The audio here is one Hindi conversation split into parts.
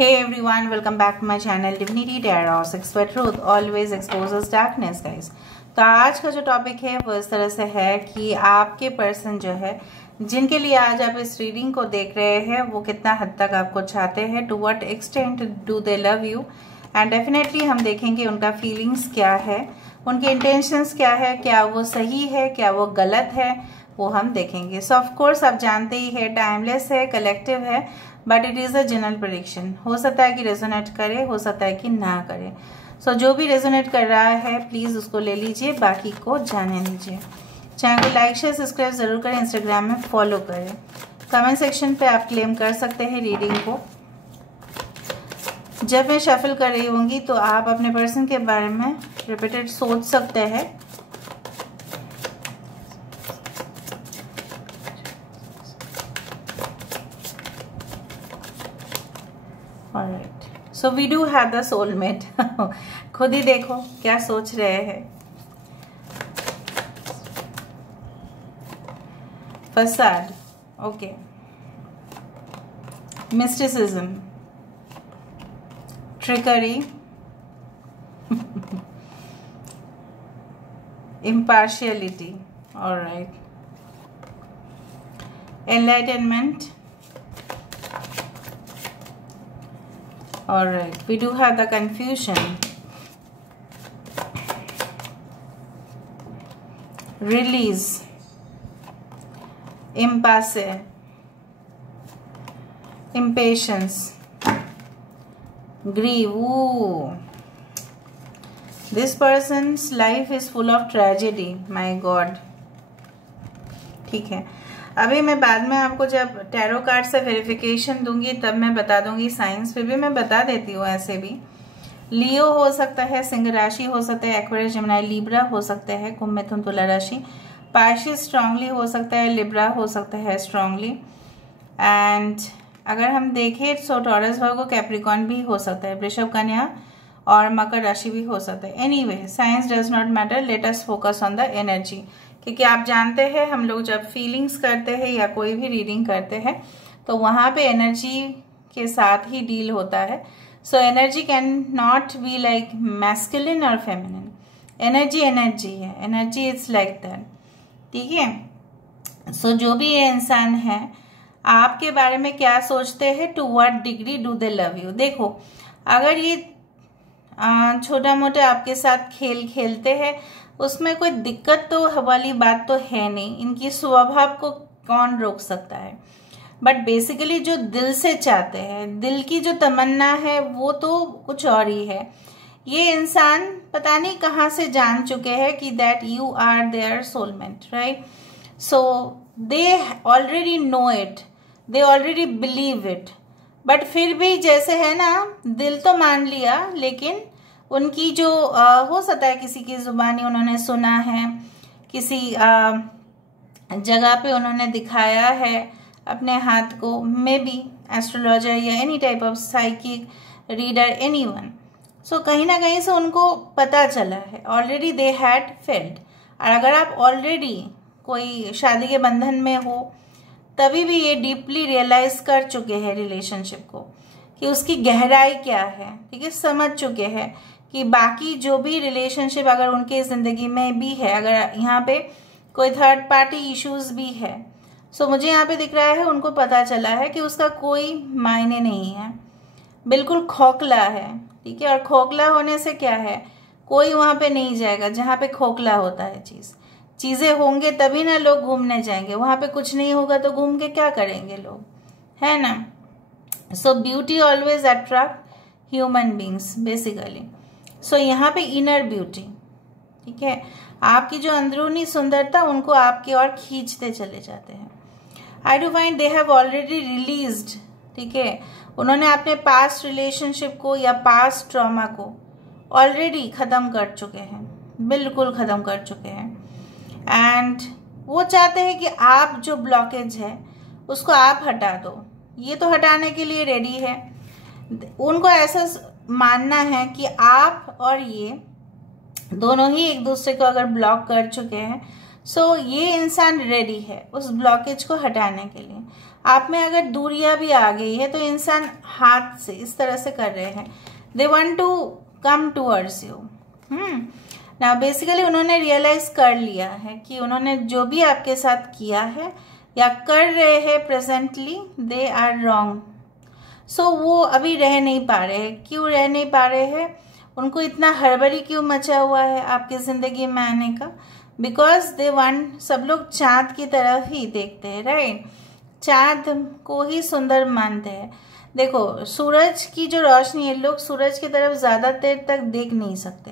Hey everyone, welcome back to my channel Divinity Tarot, Sex for Truth always exposes darkness guys। तो आज का जो टॉपिक है वो इस तरह से है कि आपके पर्सन जो है जिनके लिए आज आप इस रीडिंग को देख रहे हैं वो कितना हद तक आपको चाहते हैं, to what extent do they love you, and definitely हम देखेंगे उनका फीलिंग्स क्या है, उनके इंटेंशंस क्या है, क्या वो सही है, क्या वो गलत है, वो हम देखेंगे। सो ऑफ कोर्स आप जानते ही है, टाइमलेस है, कलेक्टिव है, but it is a general prediction. हो सकता है कि रेजोनेट करे, हो सकता है कि ना करे। सो जो भी रेजोनेट कर रहा है प्लीज़ उसको ले लीजिए, बाकी को जाने दीजिए। चैनल को लाइक शेयर सब्सक्राइब जरूर करें, इंस्टाग्राम में फॉलो करें। कमेंट सेक्शन पे आप क्लेम कर सकते हैं रीडिंग को। जब मैं शफल कर रही होंगी तो आप अपने पर्सन के बारे में रिपीटेड सोच सकते हैं। Alright, so we do have the soulmate। खुद ही देखो क्या सोच रहे हैं। फसाद, okay, mysticism, trickery, impartiality, alright, enlightenment, alright, we do have the confusion, release, impasse, impatience, grief। Ooh, this person's life is full of tragedy, my God। ठीक है, अभी मैं बाद में आपको जब टैरो कार्ड से वेरिफिकेशन दूंगी तब मैं बता दूंगी, साइंस पे भी मैं बता देती हूँ। ऐसे भी लियो हो सकता है, सिंह राशि हो सकता है, एक्वेरियस जेमिनी लिब्रा हो सकते हैं, कुंभ मिथुन तुला राशि, पाइसेस स्ट्रांगली हो सकता है, लिब्रा हो सकता है स्ट्रांगली, एंड अगर हम देखें तो टॉरस वर्गो कैप्रिकॉन भी हो सकता है, वृषभ कन्या और मकर राशि भी हो सकता है। Anyway science does not matter, let us focus on the energy, क्योंकि आप जानते हैं हम लोग जब फीलिंग्स करते हैं या कोई भी रीडिंग करते हैं तो वहाँ पे एनर्जी के साथ ही डील होता है। So energy can not be like masculine और फेमिनिन, एनर्जी एनर्जी है, एनर्जी इट्स लाइक दैट, ठीक है। सो जो भी ये इंसान है आपके बारे में क्या सोचते हैं, to what degree do they love you. देखो अगर ये छोटा मोटा आपके साथ खेल खेलते हैं उसमें कोई दिक्कत तो वाली बात तो है नहीं, इनकी स्वभाव को कौन रोक सकता है, बट बेसिकली जो दिल से चाहते हैं, दिल की जो तमन्ना है वो तो कुछ और ही है। ये इंसान पता नहीं कहाँ से जान चुके हैं कि that you are their soulmate, right. So they already know it, they already believe it, but फिर भी जैसे है ना, दिल तो मान लिया लेकिन उनकी जो हो सकता है किसी की जुबानी उन्होंने सुना है, किसी जगह पे उन्होंने दिखाया है अपने हाथ को, मे बी एस्ट्रोलॉजर या any type of psychic reader, anyone. So कहीं ना कहीं से उनको पता चला है, ऑलरेडी दे हैड फेल्ट। और अगर आप ऑलरेडी कोई शादी के बंधन में हो तभी भी ये डीपली रियलाइज कर चुके हैं रिलेशनशिप को कि उसकी गहराई क्या है, ठीक है, समझ चुके हैं कि बाकी जो भी रिलेशनशिप अगर उनके ज़िंदगी में भी है, अगर यहाँ पे कोई थर्ड पार्टी इश्यूज भी है, सो मुझे यहाँ पे दिख रहा है उनको पता चला है कि उसका कोई मायने नहीं है, बिल्कुल खोखला है, ठीक है। और खोखला होने से क्या है, कोई वहाँ पे नहीं जाएगा जहाँ पे खोखला होता है। चीज़ें होंगे तभी ना लोग घूमने जाएंगे, वहाँ पे कुछ नहीं होगा तो घूम के क्या करेंगे लोग, है ना। So beauty always attract human beings basically. So यहाँ पे इनर ब्यूटी, ठीक है, आपकी जो अंदरूनी सुंदरता उनको आपकी ओर खींचते चले जाते हैं। आई do find they have already released, ठीक है, उन्होंने अपने पास्ट रिलेशनशिप को या पास्ट ट्रॉमा को ऑलरेडी ख़त्म कर चुके हैं, बिल्कुल ख़त्म कर चुके हैं। एंड वो चाहते हैं कि आप जो ब्लॉकेज है उसको आप हटा दो, ये तो हटाने के लिए रेडी है। उनको ऐसा मानना है कि आप और ये दोनों ही एक दूसरे को अगर ब्लॉक कर चुके हैं सो ये इंसान रेडी है उस ब्लॉकेज को हटाने के लिए। आप में अगर दूरियां भी आ गई है तो इंसान हाथ से इस तरह से कर रहे हैं, they want to come towards you. ना बेसिकली उन्होंने रियलाइज कर लिया है कि उन्होंने जो भी आपके साथ किया है या कर रहे हैं प्रेजेंटली, दे आर रॉन्ग। सो वो अभी रह नहीं पा रहे हैं। क्यों रह नहीं पा रहे हैं? उनको इतना हड़बड़ी क्यों मचा हुआ है आपकी जिंदगी में आने का? बिकॉज दे वांट, सब लोग चाँद की तरफ ही देखते हैं, राइट? चाँद को ही सुंदर मानते हैं। देखो, सूरज की जो रोशनी है, लोग सूरज की तरफ ज्यादा देर तक देख नहीं सकते,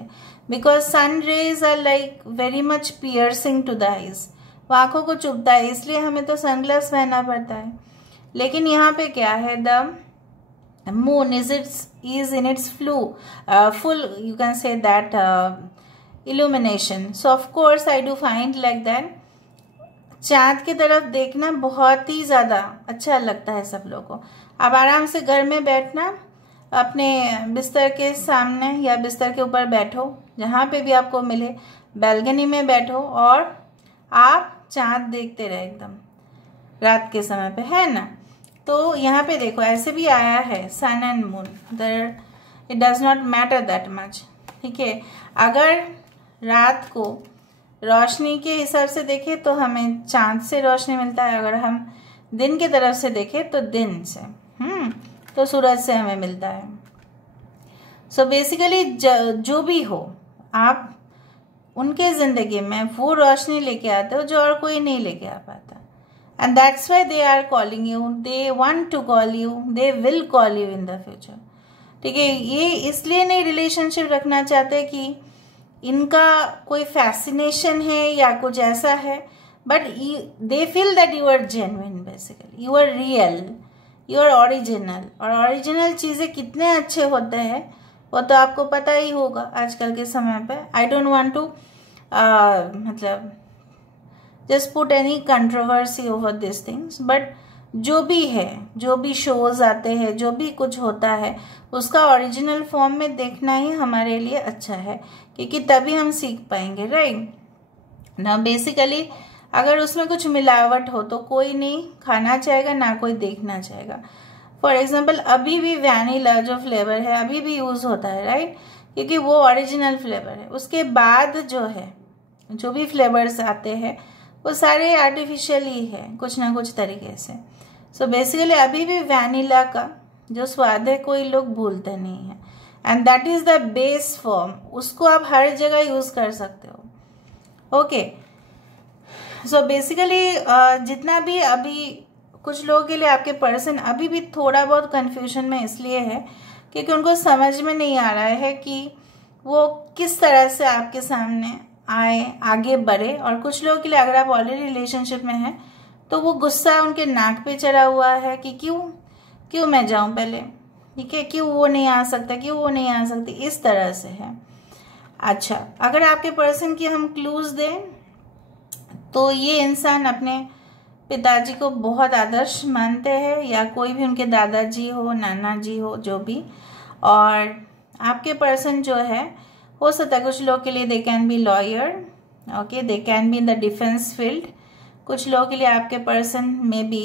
because sun rays are like very much piercing to the eyes, वो आंखों को चुभता है, इसलिए हमें तो सनग्लास पहनना पड़ता है। लेकिन यहाँ पे क्या है, the moon is in its full, you can say that, illumination. So of course I do find like that, चाँद की तरफ देखना बहुत ही ज़्यादा अच्छा लगता है सब लोगों को। आप आराम से घर में बैठना, अपने बिस्तर के सामने या बिस्तर के ऊपर बैठो, जहाँ पे भी आपको मिले, बैल्कनी में बैठो और आप चाँद देखते रहे एकदम रात के समय पे, है ना? तो यहाँ पे देखो ऐसे भी आया है, sun and moon, there it does not matter that much, ठीक है? अगर रात को रोशनी के हिसाब से देखें तो हमें चांद से रोशनी मिलता है, अगर हम दिन की तरफ से देखें तो दिन से, तो सूरज से हमें मिलता है। सो बेसिकली जो भी हो, आप उनके जिंदगी में वो रोशनी लेके आते हो जो और कोई नहीं लेके आ पाता। And that's why they are calling you, they want to call you, they will call you in the future, ठीक है? ये इसलिए नहीं रिलेशनशिप रखना चाहते कि इनका कोई फैसिनेशन है या कुछ ऐसा है, but they feel that you are genuine, basically you are real, you are original। और ओरिजिनल चीजें कितने अच्छे होते हैं वो तो आपको पता ही होगा आजकल के समय पे। I don't want to मतलब just put any controversy over these things, but जो भी है, जो भी शोज आते हैं, जो भी कुछ होता है, उसका ओरिजिनल फॉर्म में देखना ही हमारे लिए अच्छा है, क्योंकि तभी हम सीख पाएंगे, राइट ना? बेसिकली अगर उसमें कुछ मिलावट हो तो कोई नहीं खाना चाहेगा, ना कोई देखना चाहेगा। फॉर एग्जाम्पल अभी भी वैनिला जो फ्लेवर है अभी भी यूज होता है, राइट? क्योंकि वो ओरिजिनल फ्लेवर है। उसके बाद जो है, जो भी फ्लेवर्स आते हैं वो सारे आर्टिफिशियल ही है कुछ ना कुछ तरीके से। सो बेसिकली अभी भी वैनिला का जो स्वाद है कोई लोग भूलते नहीं है, and that is the base form. उसको आप हर जगह यूज कर सकते हो, ओके? सो बेसिकली जितना भी अभी कुछ लोगों के लिए आपके पर्सन अभी भी थोड़ा बहुत कंफ्यूजन में इसलिए है क्योंकि उनको समझ में नहीं आ रहा है कि वो किस तरह से आपके सामने आए, आगे बढ़े। और कुछ लोगों के लिए अगर आप ऑलरेडी रिलेशनशिप में हैं तो वो गुस्सा उनके नाक पे चढ़ा हुआ है कि क्यों मैं जाऊं पहले, ठीक है? क्यों वो नहीं आ सकता, क्यों वो नहीं आ सकती, इस तरह से है। अच्छा, अगर आपके पर्सन की हम क्लूज दें तो ये इंसान अपने पिताजी को बहुत आदर्श मानते हैं, या कोई भी उनके दादाजी हो, नाना जी हो, जो भी। और आपके पर्सन जो है, हो सकता है कुछ लोग के लिए they can be lawyer, okay, they can be in the defence field. कुछ लोगों के लिए आपके पर्सन में be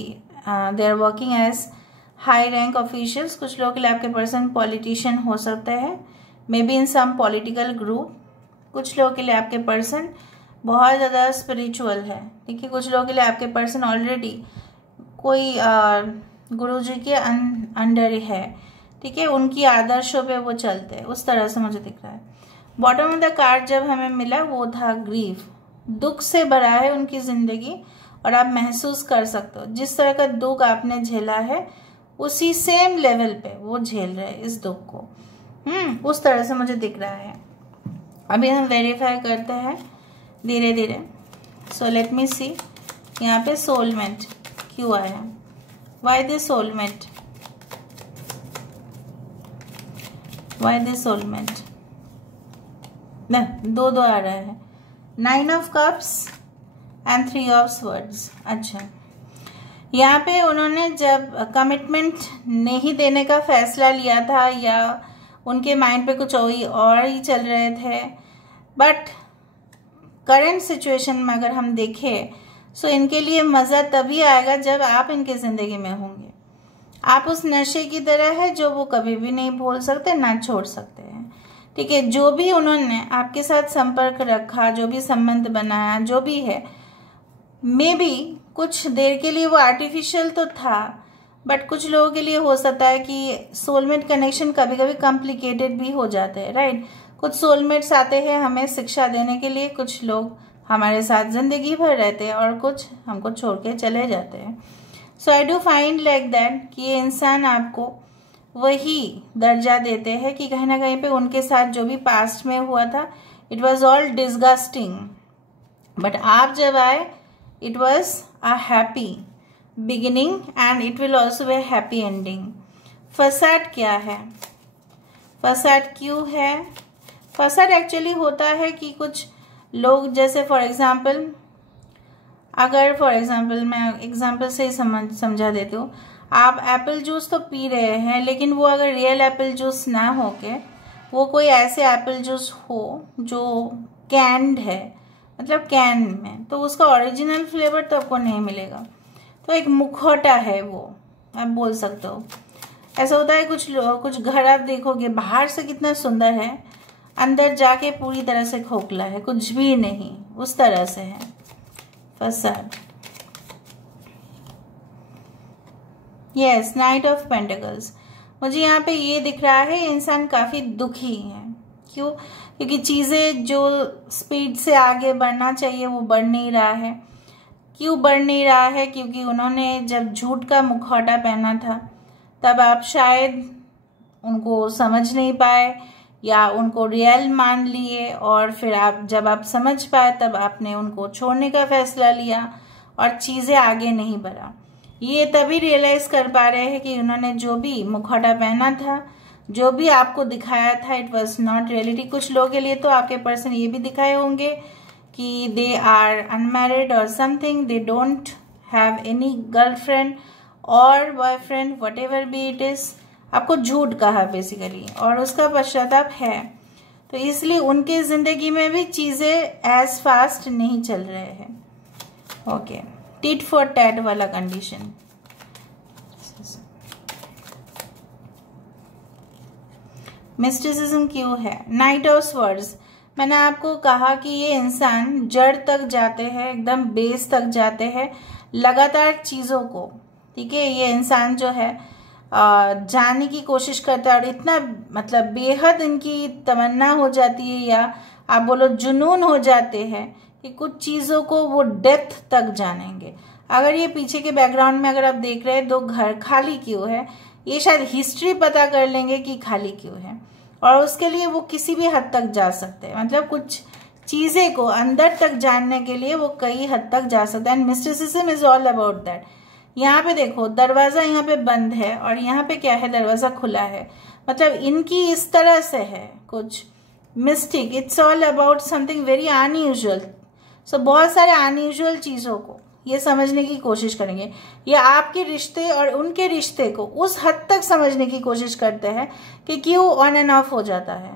they are working as high rank officials. कुछ लोगों के लिए आपके पर्सन पॉलिटिशियन हो सकते हैं, maybe in some political group. कुछ लोगों के लिए आपके पर्सन बहुत ज़्यादा स्पिरिचुअल है, ठीक है? कुछ लोगों के लिए आपके पर्सन ऑलरेडी कोई गुरुजी के अंडर है, ठीक है? उनकी आदर्शों पे वो चलते हैं, उस तरह से मुझे दिख रहा है। बॉटम ऑफ द कार्ड जब हमें मिला वो था ग्रीफ, दुख से भरा है उनकी जिंदगी, और आप महसूस कर सकते हो जिस तरह का दुख आपने झेला है उसी सेम लेवल पे वो झेल रहे हैं इस दुख को, उस तरह से मुझे दिख रहा है। अभी हम वेरीफाई करते हैं धीरे धीरे। सो लेट मी सी, यहाँ पे सोलमेट क्यों आया, why this soulmate, why this soulmate? दो आ रहा है, 9 of cups and 3 of swords. अच्छा, यहाँ पे उन्होंने जब कमिटमेंट नहीं देने का फैसला लिया था, या उनके माइंड पे कुछ और ही चल रहे थे, बट करंट सिचुएशन में अगर हम देखें सो इनके लिए मज़ा तभी आएगा जब आप इनकी ज़िंदगी में होंगे। आप उस नशे की तरह है जो वो कभी भी नहीं भूल सकते, ना छोड़ सकते हैं। ठीक है, जो भी उन्होंने आपके साथ संपर्क रखा, जो भी संबंध बनाया, जो भी है, मे बी कुछ देर के लिए वो आर्टिफिशियल तो था, बट कुछ लोगों के लिए हो सकता है कि सोलमेट कनेक्शन कभी कभी कॉम्प्लिकेटेड भी हो जाते हैं, राइट। कुछ सोलमेट्स आते हैं हमें शिक्षा देने के लिए, कुछ लोग हमारे साथ जिंदगी भर रहते हैं और कुछ हमको छोड़ के चले जाते हैं। So I do find like that कि ये इंसान आपको वही दर्जा देते हैं कि कहीं ना कहीं पे उनके साथ जो भी पास्ट में हुआ था it was all disgusting, but आप जब आए it was a happy beginning and it will also be happy ending. फसाद क्या है, फसाद क्यों है? फसाद एक्चुअली होता है कि कुछ लोग, जैसे फॉर एग्जाम्पल, अगर फॉर एग्जाम्पल मैं एग्जाम्पल से ही समझा देती हूँ। आप एप्पल जूस तो पी रहे हैं, लेकिन वो अगर रियल एप्पल जूस ना हो के वो कोई ऐसे एप्पल जूस हो जो कैंड है, मतलब कैन में, तो उसका ओरिजिनल फ्लेवर तो आपको नहीं मिलेगा। तो एक मुखौटा है वो, आप बोल सकते हो। ऐसा होता है कुछ घर आप देखोगे बाहर से कितना सुंदर है, अंदर जाके पूरी तरह से खोखला है, कुछ भी नहीं, उस तरह से है फसाद। Yes, night of pentacles. मुझे यहाँ पे ये दिख रहा है इंसान काफी दुखी है। क्यों? क्योंकि चीजें जो स्पीड से आगे बढ़ना चाहिए वो बढ़ नहीं रहा है। क्यों बढ़ नहीं रहा है? क्योंकि उन्होंने जब झूठ का मुखौटा पहना था तब आप शायद उनको समझ नहीं पाए या उनको रियल मान लिए, और फिर जब आप समझ पाए तब आपने उनको छोड़ने का फैसला लिया और चीजें आगे नहीं बढ़ा। ये तभी रियलाइज कर पा रहे हैं कि उन्होंने जो भी मुखौटा पहना था, जो भी आपको दिखाया था, इट वॉज नॉट रियलिटी। कुछ लोगों के लिए तो आपके पर्सन ये भी दिखाए होंगे कि दे आर अनमैरिड और something, they don't have any girlfriend और boyfriend, whatever be it is. आपको झूठ कहा बेसिकली, और उसका पश्चाताप है। तो इसलिए उनके जिंदगी में भी चीजें एज फास्ट नहीं चल रहे हैं। ओके, टिट फॉर टैट वाला कंडीशन। मिस्टिसिज्म क्यों है? Night of swords. मैंने आपको कहा कि ये इंसान जड़ तक जाते हैं, एकदम बेस तक जाते हैं लगातार चीजों को। ठीक है, ये इंसान जो है जानने की कोशिश करता है और इतना मतलब बेहद इनकी तमन्ना हो जाती है, या आप बोलो जुनून हो जाते हैं कि कुछ चीजों को वो डेप्थ तक जानेंगे। अगर ये पीछे के बैकग्राउंड में अगर आप देख रहे हैं 2 घर खाली क्यों है, ये शायद हिस्ट्री पता कर लेंगे कि खाली क्यों है, और उसके लिए वो किसी भी हद तक जा सकते हैं। मतलब कुछ चीजें को अंदर तक जानने के लिए वो कई हद तक जा सकते हैं। And mysticism is all about that. यहाँ पे देखो दरवाजा यहाँ पे बंद है और यहाँ पे क्या है, दरवाजा खुला है। मतलब इनकी इस तरह से है कुछ mystic. It's all about something very unusual. So बहुत सारे अनयूजुअल चीजों को ये समझने की कोशिश करेंगे, या आपके रिश्ते और उनके रिश्ते को उस हद तक समझने की कोशिश करते हैं कि क्यों ऑन एंड ऑफ हो जाता है।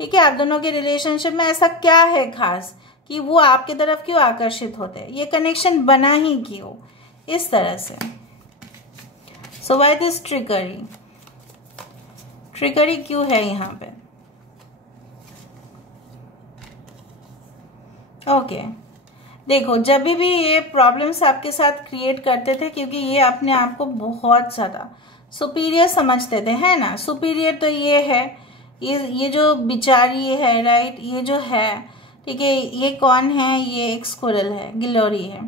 ठीक है, आप दोनों के रिलेशनशिप में ऐसा क्या है खास कि वो आपकी तरफ क्यों आकर्षित होते हैं, ये कनेक्शन बना ही क्यों इस तरह से। So why this trickery? Trickery क्यों है यहाँ पे? ओके, देखो जब भी ये प्रॉब्लम्स आपके साथ क्रिएट करते थे, क्योंकि ये अपने आप को बहुत ज्यादा सुपीरियर समझते थे, है ना। सुपीरियर तो ये है, ये जो बिचारी है, राइट, ये जो है, ठीक है, ये कौन है? ये एक स्क्विरल है, गिलोरी है,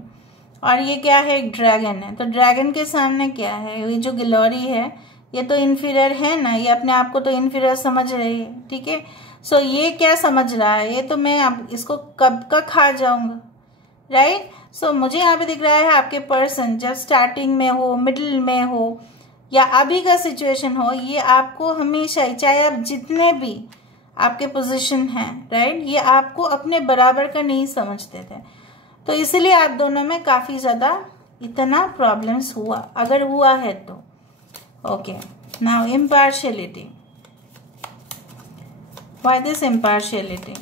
और ये क्या है? एक ड्रैगन है। तो ड्रैगन के सामने क्या है? ये जो गिलोरी है ये तो इन्फीरियर है ना, ये अपने आप को तो इन्फीरियर समझ रही है। ठीक है, सो ये क्या समझ रहा है? ये तो मैं अब इसको कब का खा जाऊंगा, राइट। सो मुझे यहाँ पे दिख रहा है आपके पर्सन जब स्टार्टिंग में हो, मिडिल में हो, या अभी का सिचुएशन हो, ये आपको हमेशा, चाहे आप जितने भी आपके पोजीशन हैं, राइट, ये आपको अपने बराबर का नहीं समझते थे। तो इसलिए आप दोनों में काफी ज्यादा इतना प्रॉब्लम्स हुआ, अगर हुआ है तो। Okay, now impartiality. Why this impartiality?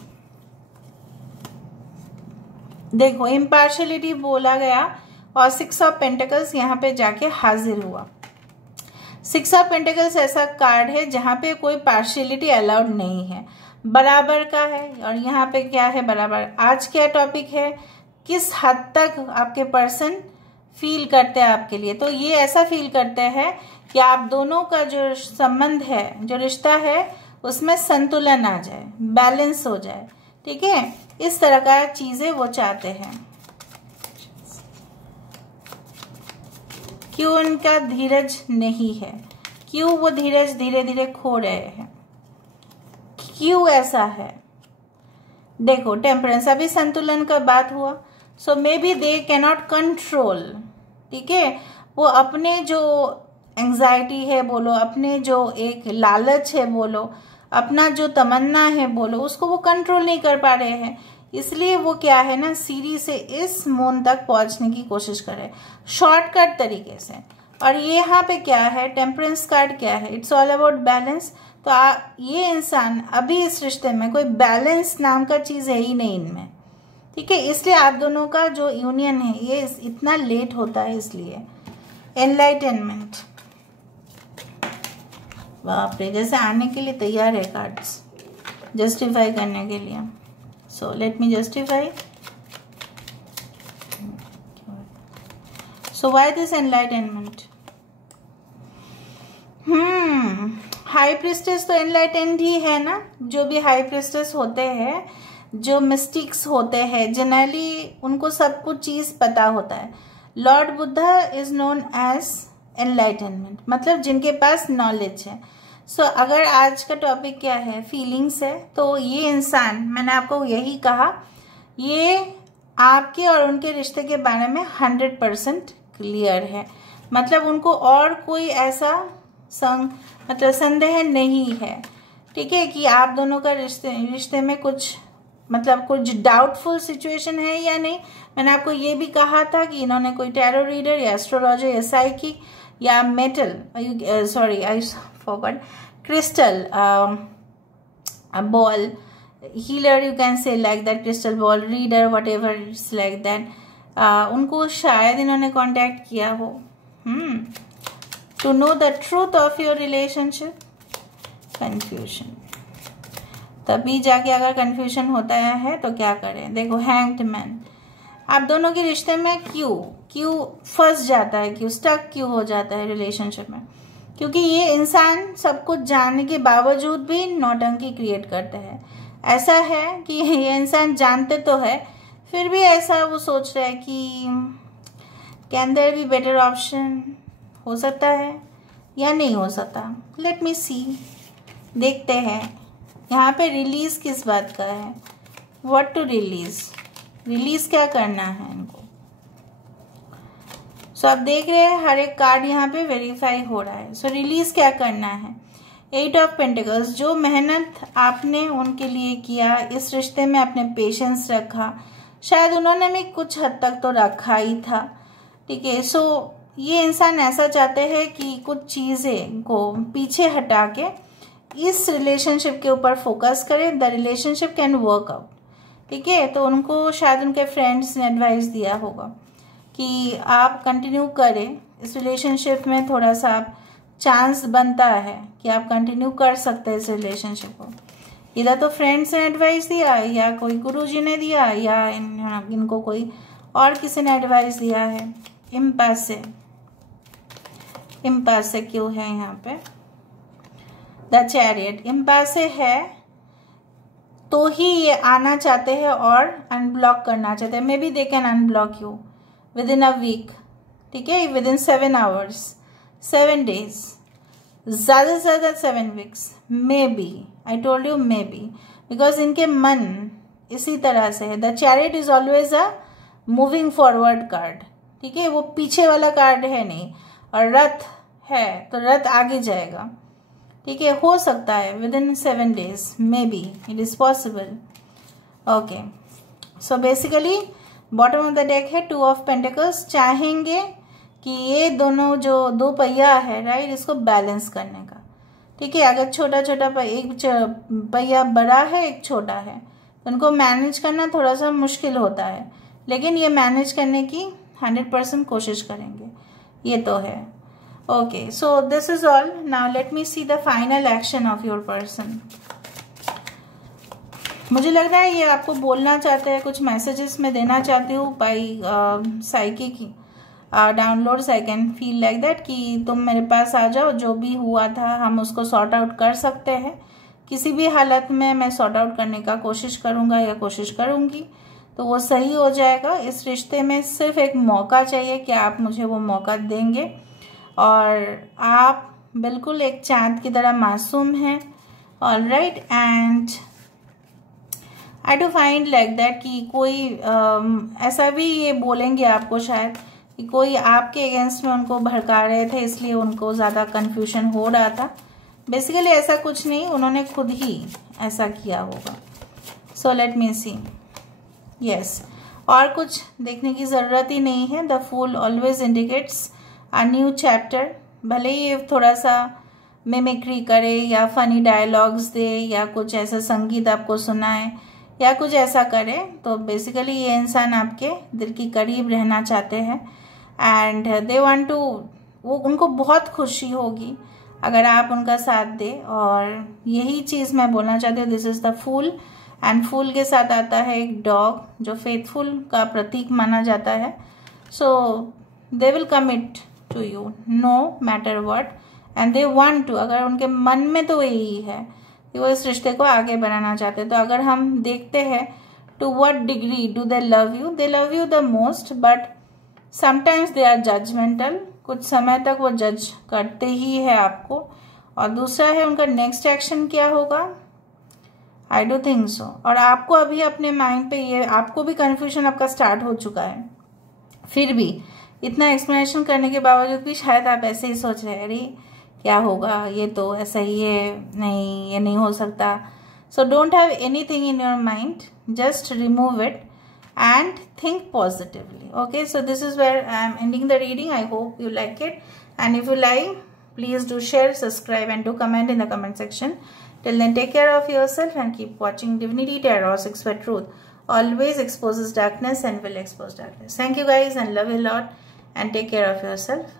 देखो इम्पार्शलिटी बोला गया और 6 ऑफ पेंटिकल्स यहाँ पे जाके हाजिर हुआ। 6 ऑफ पेंटिकल्स ऐसा कार्ड है जहाँ पे कोई पार्शियलिटी अलाउड नहीं है, बराबर का है। और यहाँ पे क्या है, बराबर। आज क्या टॉपिक है, किस हद तक आपके पर्सन फील करते हैं आपके लिए। तो ये ऐसा फील करते हैं कि आप दोनों का जो संबंध है, जो रिश्ता है, उसमें संतुलन आ जाए, बैलेंस हो जाए। ठीक है, इस तरह का चीजें वो चाहते हैं। क्यों उनका धीरज नहीं है, क्यों वो धीरज धीरे धीरे खो रहे हैं, क्यों ऐसा है। देखो टेम्परेंस, अभी संतुलन का बात हुआ। So maybe they cannot control. ठीक है, वो अपने जो एंजाइटी है बोलो, अपने जो एक लालच है बोलो, अपना जो तमन्ना है बोलो, उसको वो कंट्रोल नहीं कर पा रहे हैं। इसलिए वो क्या है ना, सीढ़ी से इस मून तक पहुंचने की कोशिश करे शॉर्टकट तरीके से। और ये यहाँ पे क्या है, टेम्परेंस कार्ड क्या है, इट्स ऑल अबाउट बैलेंस। तो ये इंसान अभी इस रिश्ते में कोई बैलेंस नाम का चीज है ही नहीं इनमें। ठीक है, इसलिए आप दोनों का जो यूनियन है ये इतना लेट होता है। इसलिए एनलाइटनमेंट, बाप रे, जैसे आने के लिए तैयार है कार्ड्स जस्टिफाई करने के लिए। So let me justify. So why this enlightenment? High priestess तो एनलाइटेंड ही है ना। जो भी हाई प्रिस्टेस होते हैं, जो मिस्टिक्स होते हैं, जनरली उनको सब कुछ चीज पता होता है। Lord Buddha is known as enlightenment, मतलब जिनके पास नॉलेज है। सो अगर आज का टॉपिक क्या है, फीलिंग्स है, तो ये इंसान, मैंने आपको यही कहा, ये आपके और उनके रिश्ते के बारे में 100% क्लियर है। मतलब उनको और कोई ऐसा मतलब संदेह नहीं है। ठीक है, कि आप दोनों का रिश्ते में कुछ मतलब कुछ डाउटफुल सिचुएशन है या नहीं। मैंने आपको ये भी कहा था कि इन्होंने कोई टैरो रीडर या एस्ट्रोलॉजर या साइकिक या metal, sorry I forgot, crystal ball healer, you can say like that, crystal ball reader, whatever it's like that, उनको शायद इन्होंने कांटेक्ट किया हो to know the truth of your relationship. Confusion, तभी जाके अगर कंफ्यूजन होता है तो क्या करें। देखो हैंग्ड मैन, आप दोनों के रिश्ते में क्यों फंस जाता है, क्यों स्टक क्यों हो जाता है रिलेशनशिप में? क्योंकि ये इंसान सब कुछ जानने के बावजूद भी नौटंकी क्रिएट करते हैं। ऐसा है कि ये इंसान जानते तो है, फिर भी ऐसा वो सोच रहा है कि can there be better option, हो सकता है या नहीं हो सकता। लेट मी सी, देखते हैं। यहाँ पे रिलीज किस बात का है, व्हाट टू रिलीज क्या करना है इनको। सो आप देख रहे हैं हर एक कार्ड यहाँ पे वेरीफाई हो रहा है। सो रिलीज क्या करना है, 8 ऑफ पेंटिकल्स, जो मेहनत आपने उनके लिए किया, इस रिश्ते में आपने पेशेंस रखा, शायद उन्होंने भी कुछ हद तक तो रखा ही था। ठीक है, सो ये इंसान ऐसा चाहते हैं कि कुछ चीजें को पीछे हटा के इस रिलेशनशिप के ऊपर फोकस करें, the relationship can work out. ठीक है, तो उनको शायद उनके फ्रेंड्स ने एडवाइस दिया होगा कि आप कंटिन्यू करें इस रिलेशनशिप में, थोड़ा सा आप चांस बनता है कि आप कंटिन्यू कर सकते हैं इस रिलेशनशिप को। इधर तो फ्रेंड्स ने एडवाइस दिया, या कोई गुरुजी ने दिया, या इनको कोई और किसी ने एडवाइस दिया है। इम्पास से क्यों है यहाँ पे, द चैरियट, इम्पास से है तो ही ये आना चाहते हैं और अनब्लॉक करना चाहते हैं। Maybe they can unblock you within a week. ठीक है, विद इन 7 आवर्स, 7 डेज, ज्यादा से ज्यादा 7 weeks, may be, I told you may be, because इनके मन इसी तरह से है। The chariot is always a moving forward card. ठीक है, वो पीछे वाला कार्ड है नहीं, और रथ है तो रथ आगे जाएगा। ठीक है, हो सकता है with in 7 days, may be it is possible. Okay, so basically bottom of the deck है 2 ऑफ पेंटिकल्स। चाहेंगे कि ये दोनों जो 2 पहिया है, राइट, इसको बैलेंस करने का। ठीक है, अगर छोटा छोटा एक पहिया बड़ा है, एक छोटा है, तो उनको मैनेज करना थोड़ा सा मुश्किल होता है। लेकिन ये मैनेज करने की 100% कोशिश करेंगे, ये तो है। Okay, so this is all. Now let me see the final action of your person. मुझे लग रहा है ये आपको बोलना चाहते हैं, कुछ मैसेजेस मैं देना चाहती हूँ by psychic downloads. I can feel like that कि तुम मेरे पास आ जाओ, जो भी हुआ था हम उसको सॉर्ट आउट कर सकते हैं। किसी भी हालत में मैं सॉर्ट आउट करने का कोशिश करूँगा या कोशिश करूँगी, तो वो सही हो जाएगा। इस रिश्ते में सिर्फ एक मौका चाहिए कि आप मुझे वो मौका देंगे, और आप बिल्कुल एक चांद की तरह मासूम हैं। Alright, and I do find like that कि कोई ऐसा भी ये बोलेंगे आपको शायद कि कोई आपके अगेंस्ट में उनको भड़का रहे थे, इसलिए उनको ज़्यादा कन्फ्यूजन हो रहा था। बेसिकली ऐसा कुछ नहीं, उन्होंने खुद ही ऐसा किया होगा। सो लेट मी सी। यस, और कुछ देखने की ज़रूरत ही नहीं है। The fool always indicates a new chapter. भले ही थोड़ा सा मिमिक्री करे या फनी डायलॉग्स दे या कुछ ऐसा संगीत आपको सुनाए या कुछ ऐसा करे, तो बेसिकली ये इंसान आपके दिल की करीब रहना चाहते हैं। एंड दे वांट टू, वो उनको बहुत खुशी होगी अगर आप उनका साथ दे। और यही चीज़ मैं बोलना चाहती हूँ। दिस इज़ द फूल, एंड फूल के साथ आता है एक डॉग, जो फेथफुल का प्रतीक माना जाता है। So they will commit to you no matter what, and they want to, अगर उनके मन में तो यही है कि वो इस रिश्ते को आगे बढ़ाना चाहते हैं। तो अगर हम देखते हैं to what degree do they love you the most, but sometimes they are judgemental. कुछ समय तक वो जज करते ही है आपको। और दूसरा है उनका नेक्स्ट एक्शन क्या होगा, आई डू थिंक सो। और आपको अभी अपने माइंड पे ये, आपको भी कन्फ्यूजन आपका स्टार्ट हो चुका है। फिर भी इतना एक्सप्लेनेशन करने के बावजूद भी शायद आप ऐसे ही सोच रहे हैं, अरे क्या होगा, ये तो ऐसा ही है, नहीं ये नहीं हो सकता। So don't have anything in your mind, just remove it and think positively. Okay, so this is where I am ending the reading. I hope you like it, and if you like, please do share, subscribe, and do comment in the comment section. Till then, take care of yourself and keep watching Divinity Tarot 6 for Truth. Always exposes darkness and will expose darkness. Thank you guys, and love you a lot, and take care of yourself.